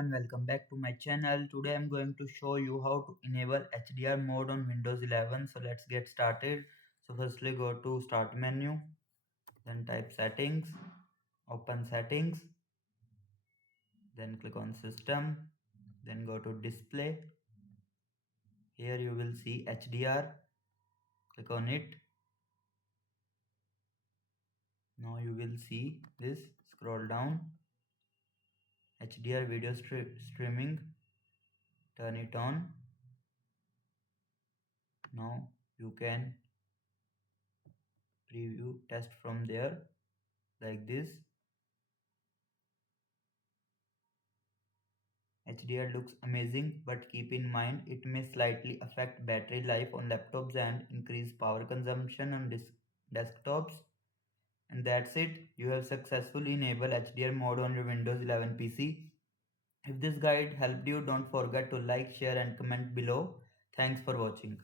everyone, welcome back to my channel. Today I'm going to show you how to enable HDR mode on Windows 11. So let's get started. So firstly go to start menu, then type settings, open settings, then click on system, then go to display. Here you will see HDR, click on it. Now you will see this, scroll down, HDR video streaming, turn it on. Now you can preview test from there like this. HDR looks amazing, but keep in mind it may slightly affect battery life on laptops and increase power consumption on desktops. And that's it. You have successfully enabled HDR mode on your Windows 11 PC. If this guide helped you, don't forget to like, share and comment below. Thanks for watching.